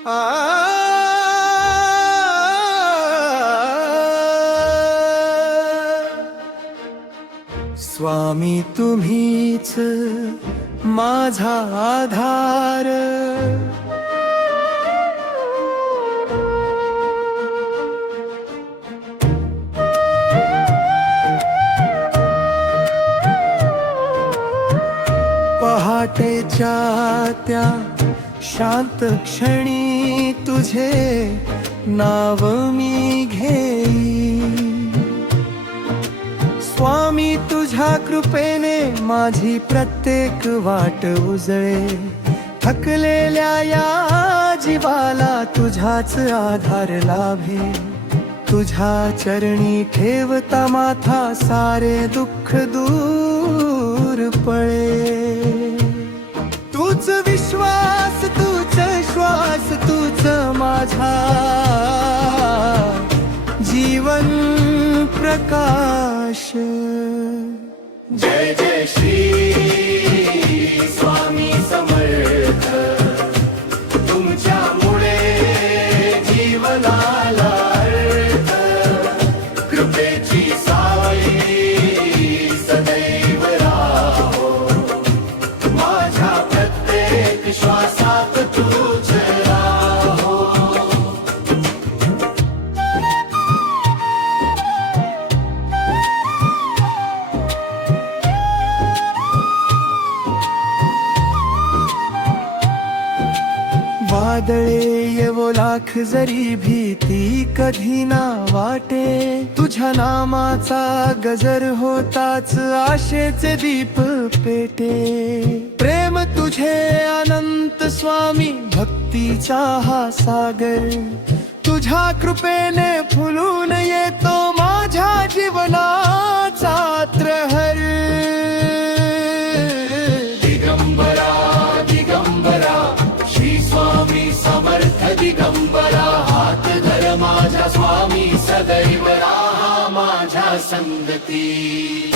आ स्वामी तुम्हीच माझा आधार, पहाटेच्या त्या शांत क्षणी तुझे नाव मी घेई। स्वामी तुझ्या कृपेने माझी प्रत्येक वाट उजळे, थकलेल्या या जीवाला तुझाच आधार लाभे। तुझ्या चरणी ठेवता माथा सारे दुःख दूर पळे। तूच विश्वास, तूच श्वास, तूच माझा जीवन प्रकाश। जय जय श्री स्वामी समर्थ, तुमच्यामुळे जीवनाला अर्थ। कृपेची सावली सदैव राहो, माझ्या प्रत्येक श्वासात तूच राहो। वादळे येवो लाख जरी भीती कधी ना वाटे, तुझ्या नामाचा गजर होताच आशेचे दीप पेटे। प्रेम तुझे अनंत स्वामी, भक्तीचा हा सागर, तुझ्या कृपेने फुलून येतो माझ्या जीवनाचा त्रहर। दिगंबरा दिगंबरा श्री स्वामी समर्थ दिगंबरा, हात धर माझा स्वामी सदैव राहा माझ्या संगती।